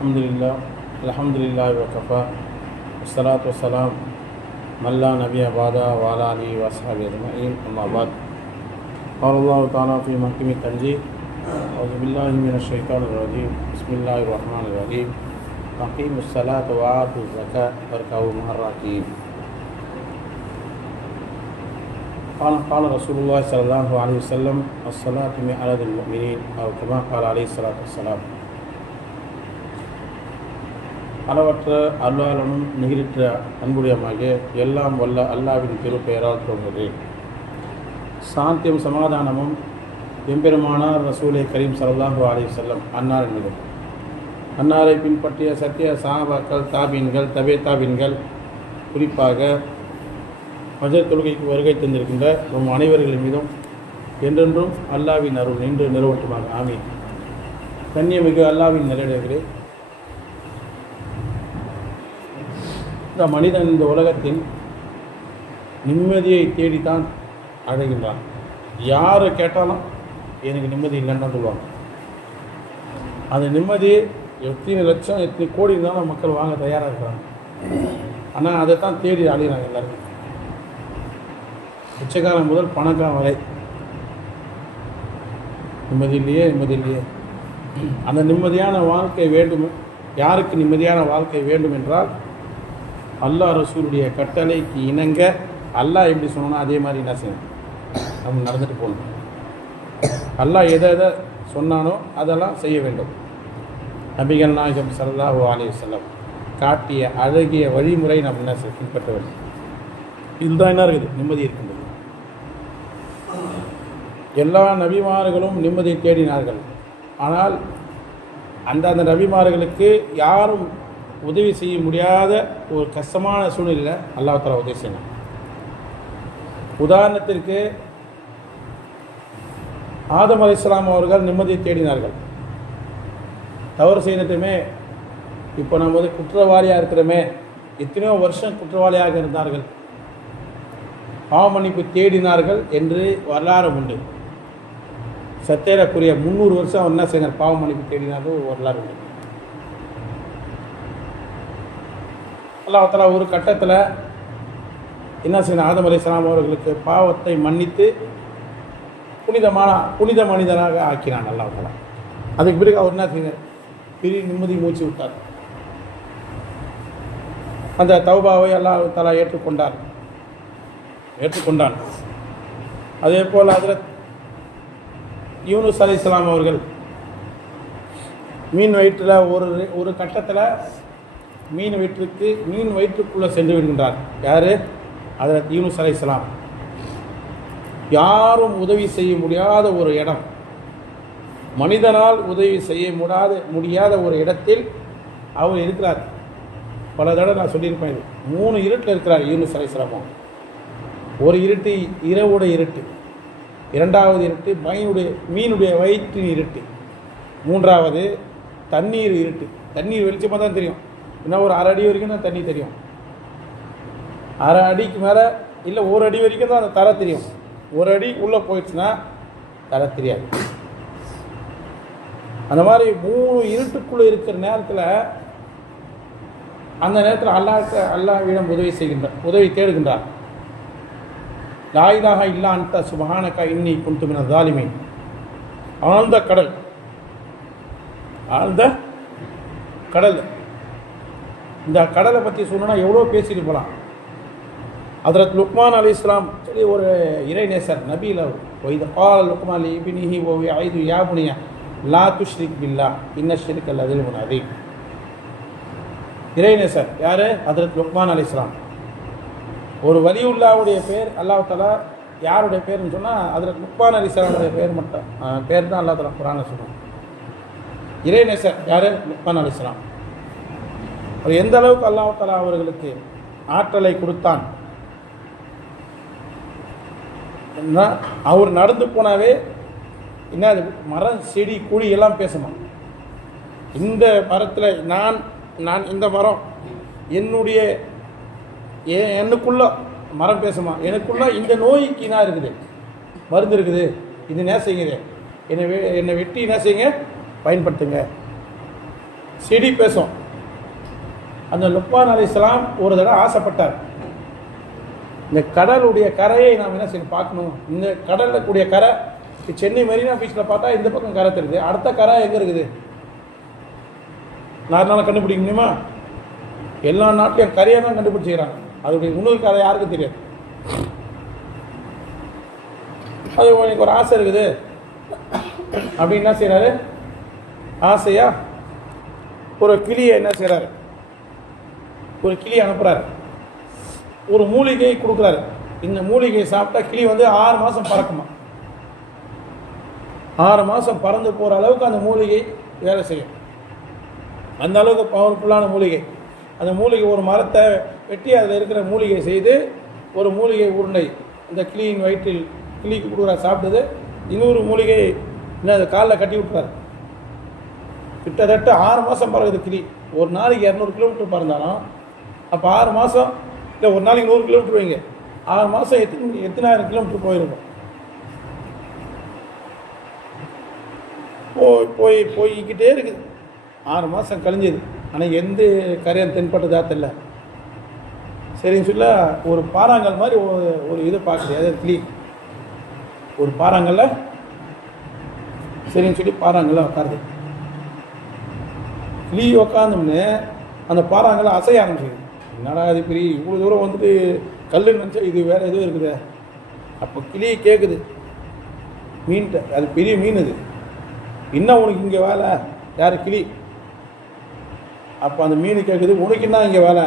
الحمد لله الحمد لله وكفى. والصلاة والسلام من لا نبي بعد وعلى آله وأصحابه أجمعين أما بعد. قال الله تعالى في محكم التنزيل أعوذ بالله من الشيطان الرجيم. بسم الله الرحمن الرحيم. أقيموا الصلاة وآتوا الزكاة واركعوا مع الراكعين. قال قال رسول الله صلى الله عليه وسلم الصلاة معرض المؤمنين أو كما قال عليه الصلاة والسلام. அளவற்ற அல்லாளனும் நிகழ்த்த அன்புடையமாகிய எல்லாம் வல்ல அல்லாவின் திருப்பெயரால் தோன்றது சாந்தியும் சமாதானமும் எம்பெருமானார் ரசூலை கரீம் சல்லாஹூ அலி செல்லம் அன்னார் மீதும் அன்னாரை பின்பற்றிய சத்திய சாபாக்கள் தாபீன்கள் தபே தாபீன்கள் குறிப்பாக மஜர் தொழுகைக்கு வருகை தந்திருக்கின்ற நம் அனைவர்கள் மீதும் என்றென்றும் அல்லாவின் அருள் நின்று நிறுவட்டுமாக ஆமீன். கண்ணியமிகு அல்லாவின் நிலையிலே இந்த மனிதன் இந்த உலகத்தில் நிம்மதியை தேடித்தான் அழைகின்றான் யார் கேட்டாலும் எனக்கு நிம்மதி இல்லைன்னு தான் சொல்லுவாங்க. அந்த நிம்மதி எத்தனை லட்சம் எத்தனை கோடி இருந்தாலும் மக்கள் வாங்க தயாராக இருக்கிறாங்க. ஆனால் அதை தான் தேடி அழிகிறாங்க எல்லாருக்கும் பிச்சைக்காரன் முதல் பணக்காரன் வரை. நிம்மதி இல்லையே நிம்மதி இல்லையே. அந்த நிம்மதியான வாழ்க்கை வேண்டும். யாருக்கு நிம்மதியான வாழ்க்கை வேண்டும் என்றால் அல்லாஹ் ரசூலுடைய கட்டளைக்கு இணங்க அல்லாஹ் எப்படி சொன்னோன்னா அதே மாதிரி என்ன செய்யணும்? நம்ம நடந்துட்டு போகணும். அல்லாஹ் எதை எதை சொன்னானோ அதெல்லாம் செய்ய வேண்டும். நபிகள் நாயகம் சல்லாஹூ அலி செல்லம் காட்டிய அழகிய வழிமுறை நம்ம என்ன செய்ய பின்பற்ற வேண்டும். இதுதான் என்ன இருக்குது? நிம்மதி இருக்கின்றது. எல்லா நபிமார்களும் நிம்மதியை தேடினார்கள். ஆனால் அந்த அந்த நபிமார்களுக்கு யாரும் உதவி செய்ய முடியாத ஒரு கஷ்டமான சூழ்நிலையில் அல்லாஹால உதவி செய்யணும். உதாரணத்திற்கு ஆதம் அலி இஸ்லாம் அவர்கள் நிம்மதியை தேடினார்கள். தவறு செய்யட்டுமே இப்போ நம்ம வந்து குற்றவாளியாக இருக்கிறோமே எத்தனையோ வருஷம் குற்றவாளியாக இருந்தார்கள். பாவமன்னிப்பு தேடினார்கள் என்று வரலாறு உண்டு. சத்தேரக்குரிய முந்நூறு வருஷம் என்ன செய்யணும் பாவமன்னிப்பு தேடினார்கள் ஒரு வரலாறு உண்டு. அல்லாஹாலா ஒரு கட்டத்தில் என்ன செய்யணும் ஆதம் அலிஸ்லாம் அவர்களுக்கு பாவத்தை மன்னித்து புனிதமான புனித மனிதனாக ஆக்கினான் அல்லாஹாலா அதுக்கு பிறகு அவர் என்ன செய்யணும் பெரிய நிம்மதி மூச்சு விட்டார். அந்த தௌபாவை அல்லாஹ் தலா ஏற்றுக்கொண்டார். ஏற்றுக்கொண்டான். அதே போல் அதில் யூனுஸ் அலி இஸ்லாம் அவர்கள் மீன் வயிற்றில் ஒரு ஒரு கட்டத்தில் மீன் வயிற்றுக்கு மீன் வயிற்றுக்குள்ளே சென்று விடுகின்றார். யார்? அதில் யூனுஸ் அலை இஸ்லாம் யாரும் உதவி செய்ய முடியாத ஒரு இடம். மனிதனால் உதவி செய்ய முடியாத முடியாத ஒரு இடத்தில் அவர் இருக்கிறார். பல தடவை நான் சொல்லியிருப்பேன் இது. மூணு இருட்டில் இருக்கிறார் யூனுஸ் அலை இஸ்லாமும் ஒரு இருட்டு இரவுட இருட்டு. இரண்டாவது இருட்டு மீனுடைய மீனுடைய வயிற்றின் இருட்டு. மூன்றாவது தண்ணீர் இருட்டு. தண்ணீர் வெளிச்சமாக தான் தெரியும். ஏன்னா ஒரு அரை அடி வரைக்கும் தான் தண்ணி தெரியும். அரை அடிக்கு மேலே இல்லை ஒரு அடி வரைக்கும் தான் அந்த தரை தெரியும். ஒரு அடி உள்ளே போயிடுச்சுன்னா தரை தெரியாது. அந்த மாதிரி மூணு இருட்டுக்குள்ளே இருக்கிற நேரத்தில் அந்த நேரத்தில் அல்லாஹ் அல்லாஹ்விடம் உதவி செய்கின்றார் உதவி தேடுகின்றார். லாயிலாக இல்லான்ட்ட அந்த சுபஹானக்கா இன்னி குந்துமின தாலிமை ஆழ்ந்த கடல். ஆழ்ந்த கடல். இந்த கடலை பற்றி சொல்லணும்னா எவ்வளோ பேசிட்டு போகலாம் அதில் லுக்மான் அலி இஸ்லாம் சொல்லி ஒரு இறைநேசர் நபியில் இது பால் லுக்மான் அலி இபினிஹி ஓவி ஐது யாபுனியா லா துஷ்ரிக் பில்லா இன்ன ஷிரிக் அல்ல அதில் முனாதி இறைநேசர் யார்? ஹதரத் லுக்மான் அலி இஸ்லாம். ஒரு வலியுல்லாவுடைய பேர் அல்லாஹ் தலா யாருடைய பேர்னு சொன்னால் அதில் லுக்மான் அலி இஸ்லாமுடைய பேர் மட்டும் பேர் தான் அல்லா தலா குரான சொல்லுவோம் இறைநேசர் யார்? லுக்மான் அலி இஸ்லாம். அது எந்த அளவுக்கு அல்லாஹாலா அவர்களுக்கு ஆற்றலை கொடுத்தான்? அவர் நடந்து போனாவே என்ன மரம் செடி குழி எல்லாம் பேசணும் இந்த மரத்தில் நான் நான் இந்த மரம் என்னுடைய எனக்குள்ள மரம் பேசுமா? எனக்குள்ள இந்த நோய்க்கு என்ன இருக்குது. மருந்து இருக்குது. இது என்ன செய்யுங்க என்னை வெ- என்னை வெட்டி என்ன செய்யுங்க? பயன்படுத்துங்க. செடி பேசும். அந்த லுக்மான் அலைஹிஸ்ஸலாம் ஒரு தடவை ஆசைப்பட்டார். இந்த கடலுடைய கரையை நாம் என்ன செய்யணும் பார்க்கணும். இந்த கடலில் கூடிய கரை சென்னை மெரினா பீச்சில் பார்த்தா இந்த பக்கம் கரை தெரியுது. அடுத்த கரை எங்கே இருக்குது? நார்மலாக கண்டுபிடிக்க முடியுமா? எல்லா நாட்டிலையும் கரையை தான் கண்டுபிடிச்சிக்கிறாங்க. அதோடைய இன்னொரு கரை யாருக்கும் தெரியாது? அது எனக்கு ஒரு ஆசை இருக்குது. அப்படின்னு என்ன செய்கிறாரு ஆசையா? ஒரு கிளியை என்ன செய்கிறாரு ஒரு கிளி அனுப்புகிறாரு ஒரு மூலிகை கொடுக்குறாரு. இந்த மூலிகையை சாப்பிட்டா கிளி வந்து ஆறு மாதம் பறக்குமா? ஆறு மாதம் பறந்து போகிற அளவுக்கு அந்த மூலிகை வேலை செய்யும். அந்த அளவுக்கு பவர்ஃபுல்லான மூலிகை. அந்த மூலிகை ஒரு மரத்தை வெட்டி அதில் இருக்கிற மூலிகை செய்து ஒரு மூலிகை உருண்டை. இந்த கிளியின் வயிற்றில் கிளிக்கு கொடுக்குற சாப்பிட்டது. இன்னொரு மூலிகை என்ன அது காலில் கட்டி விட்டுறாரு. கிட்டத்தட்ட ஆறு மாதம் பறகுது கிளி. ஒரு நாளைக்கு இரநூறு கிலோமீட்டர் பறந்தாலும் அப்போ ஆறு மாதம் இல்லை ஒரு நாளைக்கு நூறு கிலோமீட்டர் வைங்க. ஆறு மாதம் எத்தனை எத்தனாயிரம் கிலோமீட்டர் போயிருக்கும் போய் போய் போய்கிட்டே இருக்குது. ஆறு மாதம் கழிஞ்சது. ஆனால் எந்த கரையும் தென்பட்டதாக தெரியல. சரின்னு சொல்ல ஒரு பாறாங்கல் மாதிரி ஒரு ஒரு இது பார்க்குறது கிளி ஒரு பாறாங்கல்ல சரின்னு சொல்லி பாறாங்கல்ல உட்காருது கிளி உக்காந்தோம்னு அந்த பாறாங்கல்ல அசைய ஆரம்பிச்சிது. என்னடா இது பெரிய இவ்வளோ தூரம் வந்துட்டு கல் நினச்சா இது வேறு எதுவும் இருக்குது. அப்போ கிளி கேட்குது மீன்கிட்ட அது பெரிய மீன் அது. என்ன உனக்கு இங்கே வேலை? யார் கிளி? அப்போ அந்த மீன் கேட்குது உனக்கு என்ன இங்கே வேலை?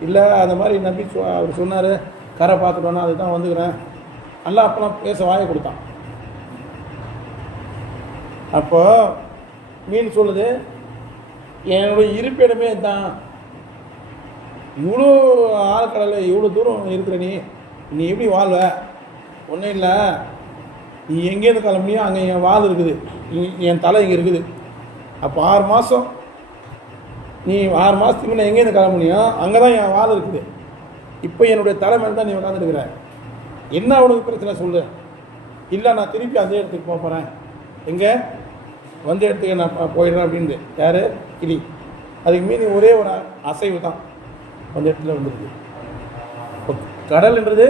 இல்லை அந்த மாதிரி நம்பி சொ- அவர் சொன்னார் கரை பார்த்துட்டோன்னா அதுதான் தான் வந்துக்கிறேன். நல்லா அப்போலாம் பேச வாயை கொடுத்தான். அப்போ மீன் சொல்லுது என்னுடைய இருப்பிடமே தான் இவ்வளோ ஆழ்கடலில் இவ்வளோ தூரம் இருக்கிற நீ நீ எப்படி வாழ்வ? ஒன்றும் இல்லை. நீ எங்கேருந்து கிளம்பினியோ அங்கே என் வால் இருக்குது. என் தலை இங்கே இருக்குது. அப்போ ஆறு மாதம் நீ ஆறு மாதத்துக்கு முன்னே எங்கேருந்து கிளம்புனியோ அங்கே தான் என் வால் இருக்குது. இப்போ என்னுடைய தலை மேலே தான் நீ உட்காந்துருக்குற என்ன உனக்கு பிரச்சனை சொல்லு. இல்லை நான் திருப்பி அதே இடத்துக்கு போகிறேன் எங்கே? வந்த இடத்துக்கு நான் போயிடுறேன் அப்படின்ட்டு. யார்? கிளி. அதுக்கு மீறி ஒரே ஒரு அசைவு தான் அந்த இடத்துல வந்துடுது இப்போ கடல்ன்றது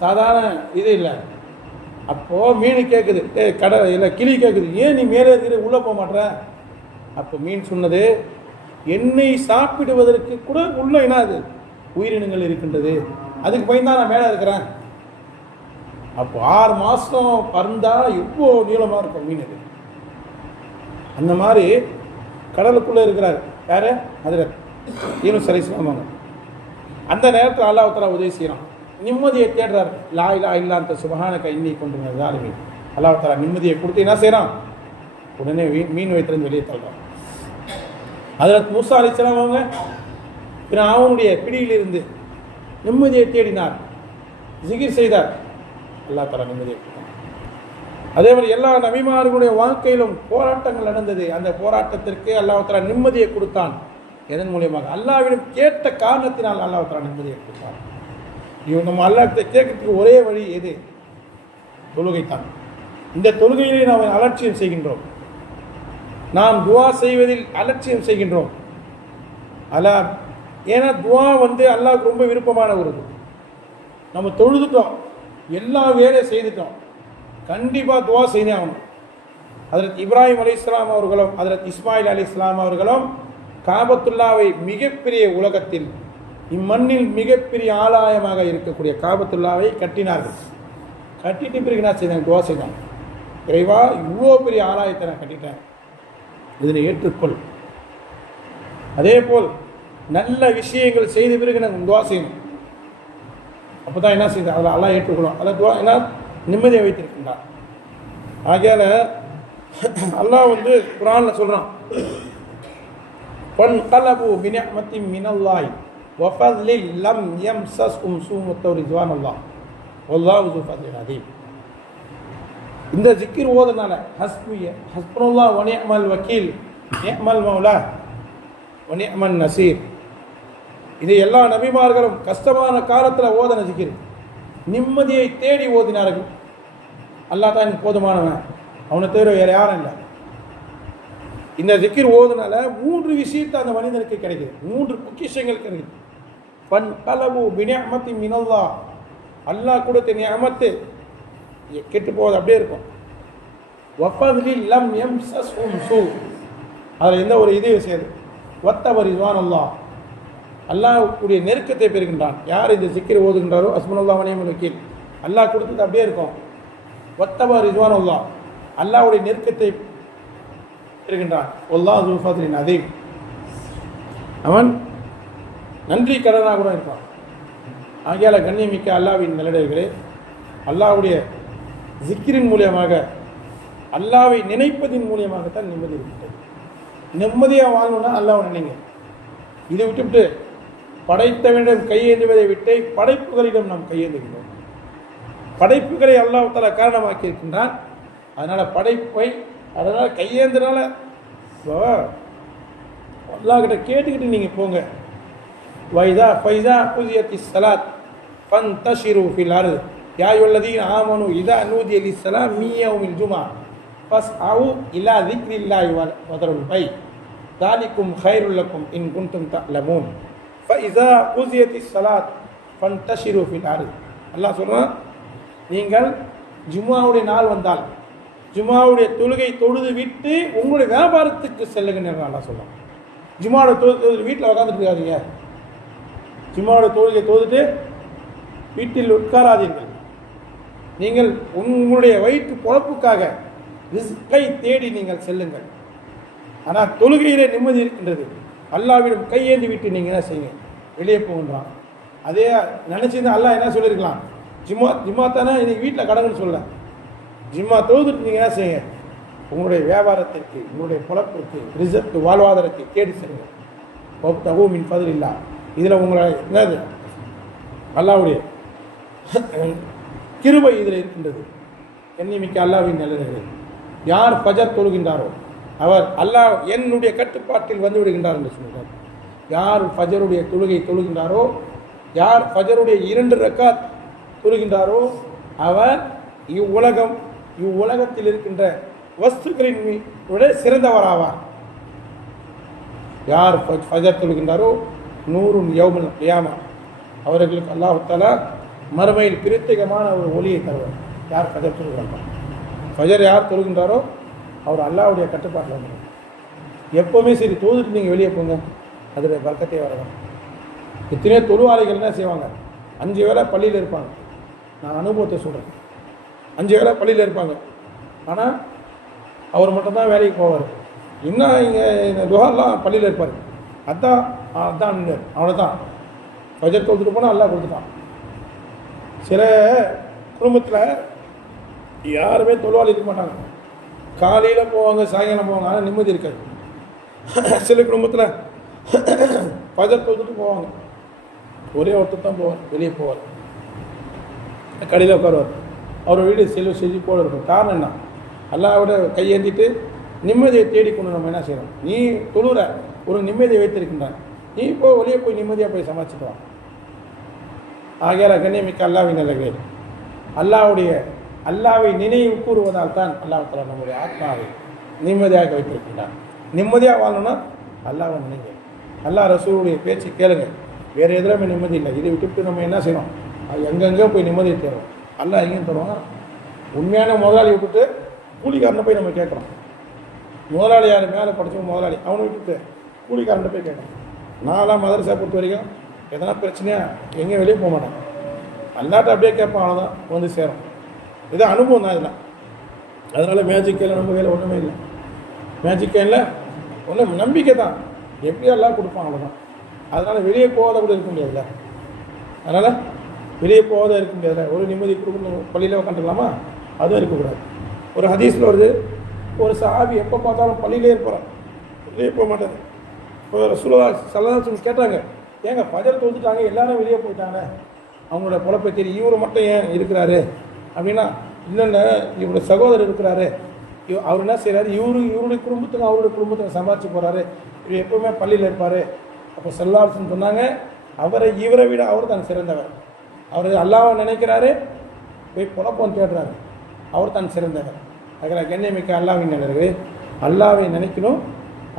சாதாரண இது இல்லை. அப்போது மீன் கேட்குது ஏ கடல் இல்லை கிளி கேட்குது ஏன் நீ மேலே இருக்கிற உள்ளே போக மாட்டேற அப்போ மீன் சொன்னது என்னை சாப்பிடுவதற்கு கூட உள்ள என்னது உயிரினங்கள் இருக்கின்றது. அதுக்கு பயந்தான் நான் மேலே இருக்கிறேன். அப்போ ஆறு மாதம் பறந்தால் எவ்வளோ நீளமாக இருக்கும் மீன் அது? அந்த மாதிரி கடலுக்குள்ளே இருக்கிறார். யார்? அதில் யூனுஸ் சரி அவங்க அந்த நேரத்தில் அல்லாஹ் உதவி செய்கிறான் நிம்மதியை தேடுறார். லா இலா இல்லாந்த சுபஹான கைன்னி கொண்டு தாலுமே அல்லாஹ் தஆலா நிம்மதியை கொடுத்து என்ன செய்கிறான் உடனே மீன் வைத்திருந்து வெளியே தள்ளுறான். அதில் மூசா அலைஹிஸ்ஸலாம் அவங்க பின் அவனுடைய பிடியிலிருந்து நிம்மதியை தேடினார். ஜிகிர் செய்தார். அல்லாஹ் தஆலா நிம்மதியை கொடுத்தான். அதே மாதிரி எல்லா நபிமார்களுடைய வாழ்க்கையிலும் போராட்டங்கள் நடந்தது. அந்த போராட்டத்திற்கு அல்லாஹ் நிம்மதியை கொடுத்தான். எதன் மூலியமாக? அல்லாவிடம் கேட்ட காரணத்தினால் அல்லாஹ் தஆலா நிம்மதியை கொடுப்பார் இவன் நம்ம அல்லாஹத்தை கேட்கறதுக்கு ஒரே வழி எது? தொழுகை தான் இந்த தொழுகையிலே நாம் அலட்சியம் செய்கின்றோம். நாம் துவா செய்வதில் அலட்சியம் செய்கின்றோம். அல்லா ஏன்னா துவா வந்து அல்லாவுக்கு ரொம்ப விருப்பமான ஒரு இது. நம்ம தொழுதுட்டோம். எல்லா வேலையும் செய்துட்டோம். கண்டிப்பாக துவா செய்தே ஆகணும். ஹதரத் இப்ராஹிம் அலி இஸ்லாம் அவர்களும் ஹதரத் இஸ்மாயில் அலி இஸ்லாம் அவர்களும் காபத்துல்லாவை மிகப்பெரிய உலகத்தில் இம்மண்ணில் மிகப்பெரிய ஆலாயமாக இருக்கக்கூடிய காபத்துல்லாவை கட்டினார்கள். கட்டிட்டு பிறகு என்ன செய்தாங்க? துவா செய்தாங்க. இறைவா இவ்வளோ பெரிய ஆலயத்தை நான் கட்டிட்டேன். இதனை ஏற்றுக்கொள். அதே போல் நல்ல விஷயங்கள் செய்த பிறகு நாங்கள் துவா செய்யணும். அப்போ தான் என்ன செய்யுது அதில் எல்லாம் ஏற்றுக்கணும் அதில் துவா என்ன? நிம்மதியை வைத்திருக்கின்றார் ஆகையால் அல்லாஹ் வந்து குரானில் சொல்கிறான் பன் கலபு பினியமத்தி மினல்லாய் வஃபலில் லம் எம் சஸ் உம் சூமத்தோ ரிஜ்வான் அல்லாஹ் ஒல்லாஹ் ஃபதில் அதீம் இந்த ஜிக்கிர் ஓதுனால ஹஸ்பிய ஹஸ்புல்லா ஒனியமல் வக்கீல் நியமல் மௌலா ஒனியமன் நசீர் இது எல்லா நபிமார்களும் கஷ்டமான காலத்தில் ஓதன ஜிக்கிர் நிம்மதியை தேடி ஓதினார்கள். அல்லாஹ் தான் போதுமானவன். அவனை தவிர வேறு யாரும் இல்லை. இந்த திக்கிர் ஓதுனால மூன்று விஷயத்தை அந்த மனிதனுக்கு கிடைக்குது. மூன்று பொக்கிஷங்கள் கிடைக்குது. பன் பலவு பினியமத்தி மினல்லா அல்லாஹ் கொடுத்த நியமத்து கெட்டு போவது அப்படியே இருக்கும். வஃபதில் லம் எம் சஸ் சூ. அதில் எந்த ஒரு இதையும் செய்யுது. ஒத்தவர் இஸ்வான் அல்லா அல்லாஹ்வுடைய நெருக்கத்தை பெறுகின்றான். யார் இந்த சிக்கர் ஓதுகின்றாரோ அஸ்மனுல்லா வணியம் வக்கீல். அல்லாஹ் கொடுத்தது அப்படியே இருக்கும். ஒத்தவர் இதுவான் அல்லாஹ் அல்லாஹ்வுடைய நெருக்கத்தை இருக்கின்றான். ஒல்லா ஜூஃபாத்தின் அதீம். அவன் நன்றி கடனாக கூட இருப்பான். ஆகையால் கண்ணியமிக்க அல்லாவின் நல்லடைகளே அல்லாஹ்வுடைய ஜிக்கிரின் மூலியமாக அல்லாவை நினைப்பதின் மூலியமாகத்தான் நிம்மதி இருக்கின்றது நிம்மதியாக வாழணும்னா அல்லாஹ் நினைங்க. இதை விட்டுவிட்டு படைத்தவனிடம் கையேந்துவதை விட்டு படைப்புகளிடம் நாம் கையேந்துகிறோம். படைப்புகளை அல்லாஹ் காரணமாக்கி இருக்கின்றான் அதனால் படைப்பை அதனால் கையேந்தினால இப்போ அல்லாக்கிட்ட கேட்டுக்கிட்டு நீங்கள் போங்க. வைதா ஃபைதா புதியத்தி சலாத் ஃபன் தஷிரு ஃபில் யாய் யாயுள்ளதீன் ஆமனு இதா நூதி அலி சலாம் மீயவுமில் ஜுமா ஆவு அவு இலா திக்ரில்லாய் வதரும் பை. தாலிக்கும் ஹைருல்லக்கும் இன் குன்தும் தலமூன் ஃபைதா புதியத்தி சலாத் ஃபன் தஷிரு ஃபில் அரு அல்லாஹ் சொல்கிறான் நீங்கள் ஜும்மாவுடைய நாள் வந்தால் ஜுமாவுடைய தொழுகை தொழுது விட்டு உங்களுடைய வியாபாரத்துக்கு செல்லுங்கன்னு அல்லாஹ் சொல்லலாம் ஜுமாவோட தொழுது வீட்டில் உட்காந்துட்டு இருக்காதீங்க. ஜுமாவோட தொழுகை தொழுதுட்டு வீட்டில் உட்காராதீர்கள். நீங்கள் உங்களுடைய வயிற்று பொழப்புக்காக ரிஸ்கை தேடி நீங்கள் செல்லுங்கள். ஆனால் தொழுகையிலே நிம்மதி இருக்கின்றது. அல்லாவிடம் கையேந்தி விட்டு நீங்கள் என்ன செய்யுங்க? வெளியே போகின்றான் அதே நினச்சிருந்தா அல்லாஹ் என்ன சொல்லியிருக்கலாம்? ஜிம்மா ஜிம்மா தானே இன்னைக்கு வீட்டில் கடவுள்னு சொல்ல. ஜிம்மா தொழுதுட்டு நீங்கள் என்ன செய்யுங்க? உங்களுடைய வியாபாரத்திற்கு உங்களுடைய பொழப்பிற்கு ரிசர்வ் வாழ்வாதாரத்தை தேடி செல்லுங்கள் தகுமின் பதில் இல்லா இதில் உங்களை என்னது? அல்லாவுடைய கிருபை இதில் இருக்கின்றது. எண்ணிமிக்க அல்லாவின் நிலைகள் யார் பஜர் தொழுகின்றாரோ அவர் அல்லாஹ் என்னுடைய கட்டுப்பாட்டில் வந்து விடுகின்றார் என்று சொல்கிறார் யார் ஃபஜருடைய தொழுகை தொழுகின்றாரோ யார் ஃபஜருடைய இரண்டு ரக்காத் தொழுகின்றாரோ அவர் இவ்வுலகம் இவ்வுலகத்தில் இருக்கின்ற வஸ்துக்களின் விட சிறந்தவராவார். யார் ஃபஜர் தொழுகின்றாரோ நூறும் யௌமல் கியாமா. அவர்களுக்கு அல்லாஹ் மறுமையில் பிரத்யேகமான ஒரு ஒளியை தருவார். யார் ஃபஜர் தொழுகிறாங்க ஃபஜர் யார் தொழுகின்றாரோ அவர் அல்லாஹ்வுடைய கட்டுப்பாட்டில் வந்துடும் எப்போவுமே சரி தொழுதுட்டு நீங்கள் வெளியே போங்க. அதில் பறக்கத்தே வரலாம் எத்தனையோ தொழுவாளிகள் என்ன செய்வாங்க? அஞ்சு வேளை பள்ளியில் இருப்பாங்க. நான் அனுபவத்தை சொல்கிறேன் அஞ்சு வேளை பள்ளியில் இருப்பாங்க. ஆனால் அவர் மட்டும்தான் வேலைக்கு போவார். இன்னும் இங்கே இந்த துஹாலாம் பள்ளியில் இருப்பார். அதான் ஆ, அவனை அவ்வளோதான் பட்ஜெட் கொடுத்துட்டு போனால் எல்லாம் கொடுத்துட்டான் சில குடும்பத்தில் யாருமே தொழிலாளி இருக்க மாட்டாங்க. காலையில் போவாங்க சாயங்காலம் போவாங்க ஆனால் நிம்மதி இருக்காது. சில குடும்பத்தில் பஜர் கொடுத்துட்டு போவாங்க. ஒரே ஒருத்தர் தான் போவார் வெளியே போவார். கடையில் உட்காருவார். அவர் வீடு செல்வ செஞ்சு போல இருக்கும். காரணம் என்ன? அல்லாவோட கையேந்திட்டு நிம்மதியை தேடிக்கொண்டு நம்ம என்ன செய்யறோம்? நீ தொழுற ஒரு நிம்மதியை வைத்திருக்கின்றான் நீ இப்போ வெளியே போய் நிம்மதியாக போய் சமாளிச்சுட்டு வா. கண்ணியமிக்க அல்லாவின் நல்லவே அல்லாவுடைய அல்லாவை நினைவு கூறுவதால் தான் அல்லாஹ் நம்முடைய ஆத்மாவை நிம்மதியாக வைத்திருக்கின்றான். நிம்மதியாக வாழணும்னா அல்லாவை நினைங்க. அல்லாஹ் ரசூருடைய பேச்சு கேளுங்க. வேறு எதுலையுமே நிம்மதி இல்லை. இதை விட்டுவிட்டு நம்ம என்ன செய்யணும் அது எங்கெங்கே போய் நிம்மதியை தேடும் அல்ல எங்கேயும் தருவான் உண்மையான முதலாளியை விட்டுட்டு கூலிக்காரனை போய் நம்ம கேட்குறோம். முதலாளி யார்? மேலே படித்தவங்க முதலாளி. அவனை விட்டுட்டு கூலிக்காரன்ட்ட போய் கேட்குறோம். நான்லாம் மதரசா பொறுத்த வரைக்கும் எதனா பிரச்சனையா எங்கேயும் வெளியே போக மாட்டேன். அல்லாட்ட அப்படியே கேட்பான் அவ்வளோதான் வந்து சேரும். இது அனுபவம் தான் இதில் அதனால் மேஜிக் கையில் நம்ம வேலை ஒன்றுமே இல்லை. மேஜிக் கையில் ஒன்றும் நம்பிக்கை தான். எப்படி எல்லாம் கொடுப்பான் அவ்வளோதான் அதனால் வெளியே போகாத கூட இருக்க முடியாதுல்ல. அதனால் வெளியே போகாத இருக்க முடியாது ஒரு நிம்மதி கொடுக்கணும். பள்ளியில் உட்காந்துக்கலாமா அதுவும் இருக்கக்கூடாது. ஒரு ஹதீஸில் வருது ஒரு சாபி எப்போ பார்த்தாலும் பள்ளியிலே இருப்பார் வெளியே போக மாட்டார். இப்போ ரசூலா கேட்டாங்க ஏங்க பஜர் தோத்துட்டாங்க எல்லாரும் வெளியே போயிட்டாங்க. அவங்களோட பொழப்பை தெரியும் இவர் மட்டும் ஏன் இருக்கிறாரு? அப்படின்னா இல்லைல்ல இவரோட சகோதரர் இருக்கிறாரு. இவ- அவர் என்ன செய்கிறாரு இவரு இவருடைய குடும்பத்துக்கும் அவருடைய குடும்பத்துக்கும் சம்பாதிச்சு போகிறாரு இவர் எப்பவுமே பள்ளியில் இருப்பார். அப்போ செல்லாசன் சொன்னாங்க அவரை இவரை விட அவர் தான் சிறந்தவர். அவர் அல்லாவை நினைக்கிறாரு போய் குழப்பம் தேடுறாரு. அவர் தான் சிறந்தவர். அதில் கண்ணியமிக்க அல்லாவின் நினைவு அல்லாவை நினைக்கணும்.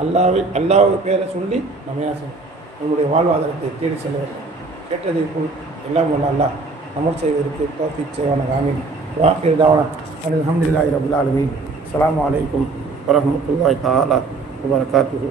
அல்லாவை அல்லாஹ் பேரை சொல்லி நம்ம என்ன செய்யணும்? நம்முடைய வாழ்வாதாரத்தை தேடி செல்ல வேண்டும். கேட்டதை போல் எல்லாம் ஒன்று அல்லாஹ் அமல் செய்வதற்கு தோஃபிக் செய்வான ஆமீன். வாஃபிர் தாவனா அல்ஹம்துலில்லாஹி ரபில் ஆலமீன். அஸ்ஸலாமு அலைக்கும் வரஹ்மத்துல்லாஹி தஆலா வபரகாத்துஹு.